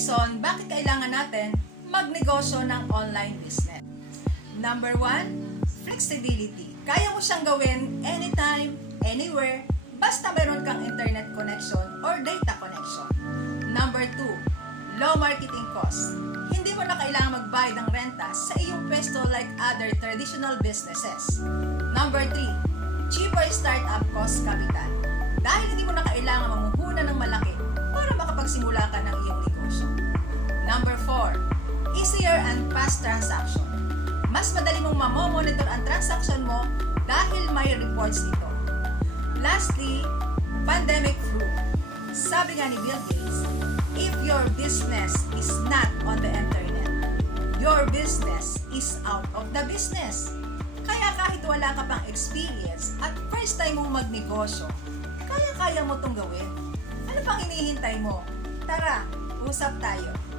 reason bakit kailangan natin magnegosyo ng online business. Number 1, flexibility. Kaya mo siyang gawin anytime, anywhere, basta meron kang internet connection or data connection. Number 2, low marketing cost. Hindi mo na kailangan magbayad ng renta sa iyong pwesto like other traditional businesses. Number 3, cheaper startup cost capital. Dahil hindi mo na kailangan mamuhunan ng malaki para makapagsimula ka ng iyong negosyo. Number 4, easier and fast transaction. Mas madali mong mamomonitor ang transaction mo dahil may reports dito. Lastly, pandemic proof. Sabi nga ni Bill Gates, if your business is not on the internet, your business is out of the business. Kaya kahit wala ka pang experience at first time mong magnegosyo, kaya mo itong gawin. Ano pang hinihintay mo? Tara, usap tayo.